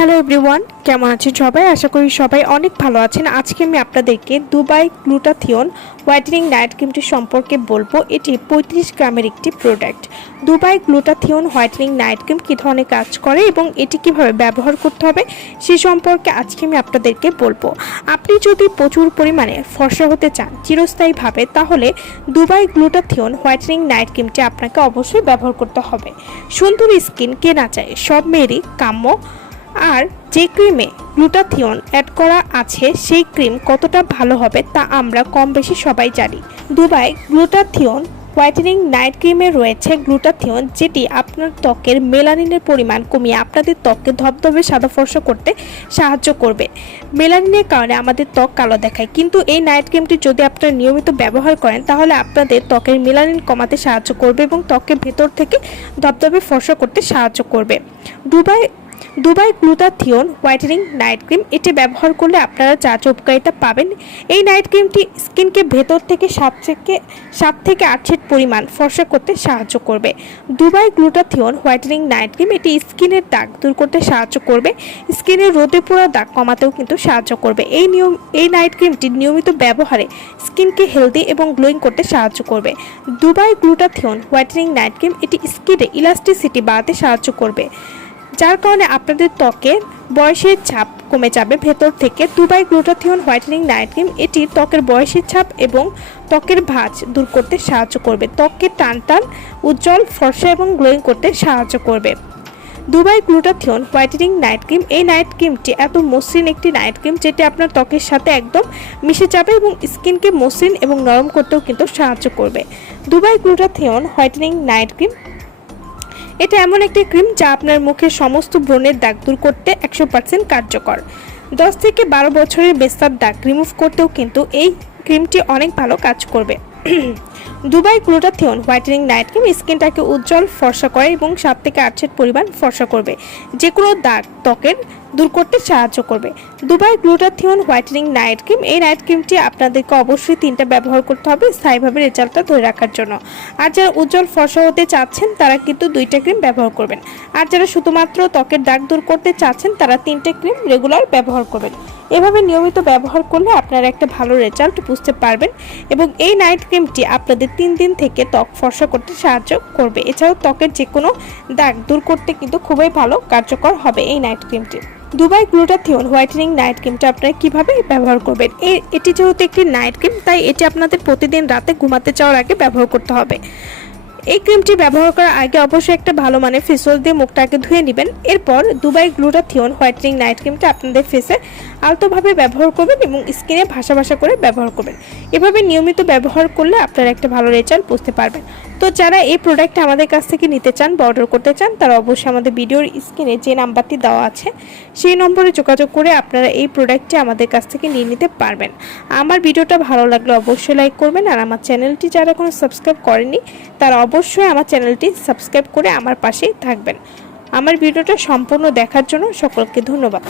Hello everyone, কেমন আছেন সবাই? আশা করি সবাই অনেক ভালো আছেন। আজকে আমি আপনাদেরকে দুবাই গ্লুটাথিয়ন হোয়াইটেনিং নাইট ক্রিমটি সম্পর্কে বলবো। এটি 35 গ্রামের একটি product. Dubai glutathione whitening night cream কী ধরনের কাজ করে এবং এটি কিভাবে ব্যবহার করতে হবে সে সম্পর্কে আজকে আমি আপনাদেরকে বলবো। আপনি যদি প্রচুর পরিমাণে ফর্সা হতে চান চিরস্থায়ীভাবে, তাহলে দুবাই গ্লুটাথিয়ন হোয়াইটেনিং নাইট ক্রিমটি আপনাকে অবশ্যই ব্যবহার করতে হবে। সুন্দর স্কিন কে না চায়, সব মেয়েরই কাম্য। আর যে ক্রিমে গ্লুটাথিয়ন অ্যাড করা আছে সেই ক্রিম কতটা ভালো হবে তা আমরা কম বেশি সবাই জানি। দুবাই গ্লুটাথিয়ন হোয়াইটেনিং নাইট ক্রিমে রয়েছে গ্লুটাথিয়ন, যেটি আপনার ত্বকের মেলানিনের পরিমাণ কমিয়ে আপনাদের ত্বককে ধবধবে সাদা ফর্সা করতে সাহায্য করবে। মেলানিনের কারণে আমাদের ত্বক কালো দেখায়, কিন্তু এই নাইট ক্রিমটি যদি আপনারা নিয়মিত ব্যবহার করেন তাহলে আপনাদের ত্বকের মেলানিন কমাতে সাহায্য করবে এবং ত্বকের ভেতর থেকে ধবধবে ফর্সা করতে সাহায্য করবে। Dubai glutathione whitening night cream এটি ব্যবহার করলে আপনারা যা উপকারিতা পাবেন। এই নাইট ক্রিমটি স্কিনকে ভেতর থেকে 7 থেকে 8 সেট পরিমাণ ফর্সা করতে সাহায্য করবে। Dubai glutathione whitening night cream এটি স্কিনের দাগ দূর করতে সাহায্য করবে, স্কিনের রোদে পোড়া দাগ কমাতেও কিন্তু সাহায্য করবে। এই নাইট ক্রিমটি নিয়মিত ব্যবহারে স্কিনকে হেলদি এবং গ্লোয়িং করতে সাহায্য করবে। Dubai glutathione whitening night cream এটি স্কিনে ইলাস্টিসিটি বাড়াতে সাহায্য করবে, যার কারণে আপনাদের ত্বকের বয়সের ছাপ কমে যাবে ভেতর থেকে। Dubai glutathione whitening night cream এটি ত্বকের বয়সের ছাপ এবং ত্বকের ভাঁজ দূর করতে সাহায্য করবে, ত্বককে টান উজ্জ্বল ফর্সা এবং গ্লোয়িং করতে সাহায্য করবে। Dubai glutathione whitening night cream, এই নাইট ক্রিমটি এত মসৃণ একটি নাইট ক্রিম যেটি আপনার ত্বকের সাথে একদম মিশে যাবে এবং স্কিনকে মসৃণ এবং নরম করতেও কিন্তু সাহায্য করবে। Dubai glutathione whitening night cream এটা এমন একটি ক্রিম যা আপনার মুখের সমস্ত ব্রণের দাগ দূর করতে 100% কার্যকর। 10 থেকে 12 বছরের বেস্তার দাগ রিমুভ করতেও কিন্তু এই ক্রিমটি অনেক ভালো কাজ করবে। Dubai glutathione whitening night cream স্কিনটাকে উজ্জ্বল ফর্সা করে এবং 7 থেকে 8 সেট পরিমাণ ফর্সা করবে, যে কোনো দাগ ত্বকের দূর করতে সাহায্য করবে। Dubai glutathione whitening night cream, এই নাইট ক্রিমটি আপনাদেরকে অবশ্যই 3টা ব্যবহার করতে হবে স্থায়ীভাবে রেজাল্টটা ধরে রাখার জন্য। আর যারা উজ্জ্বল ফর্সা হতে চাচ্ছেন তারা কিন্তু 2টা ক্রিম ব্যবহার করবেন, আর যারা শুধুমাত্র ত্বকের দাগ দূর করতে চাচ্ছেন তারা 3টে ক্রিম রেগুলার ব্যবহার করবেন। এভাবে নিয়মিত ব্যবহার করলে আপনারা একটা ভালো রেজাল্ট বুঝতে পারবেন এবং এই নাইট ক্রিমটি আপনাদের 3 দিন থেকে ত্বক ফর্সা করতে সাহায্য করবে। এছাড়াও ত্বকের যে কোনো দাগ দূর করতে কিন্তু খুবই ভালো কার্যকর হবে এই নাইট ক্রিমটি। দুবাই গ্লুটাথিয়ন হোয়াইটেনিং নাইট ক্রিমটা আপনারা কিভাবে ব্যবহার করবেন? এটি যেহেতু একটি নাইট ক্রিম, তাই এটি আপনাদের প্রতিদিন রাতে ঘুমাতে যাওয়ার আগে ব্যবহার করতে হবে। এই ক্রিমটি ব্যবহার করার আগে অবশ্যই একটা ভালো মানের ফেস ওয়াশ দিয়ে মুখটাকে ধুয়ে নেবেন। এরপর দুবাই গ্লুটাথিয়ন হোয়াইটেনিং নাইট ক্রিমটা আপনাদের ফেসে আলতোভাবে ব্যবহার করবেন এবং স্কিনে ভাসা করে ব্যবহার করবেন। এভাবে নিয়মিত ব্যবহার করলে আপনারা একটা ভালো রেজাল্ট বুঝতে পারবেন। তো যারা এই প্রোডাক্টটা আমাদের কাছ থেকে নিতে চান বা অর্ডার করতে চান তারা অবশ্যই আমাদের ভিডিওর স্ক্রিনে যে নাম্বারটি দেওয়া আছে সেই নম্বরে যোগাযোগ করে আপনারা এই প্রোডাক্টটি আমাদের কাছ থেকে নিয়ে নিতে পারবেন। আমার ভিডিওটা ভালো লাগলে অবশ্যই লাইক করবেন, আর আমার চ্যানেলটি যারা এখনো সাবস্ক্রাইব করেনি তারা অবশ্যই আমার চ্যানেলটি সাবস্ক্রাইব করে আমার পাশেই থাকবেন। আমার ভিডিওটা সম্পূর্ণ দেখার জন্য সকলকে ধন্যবাদ।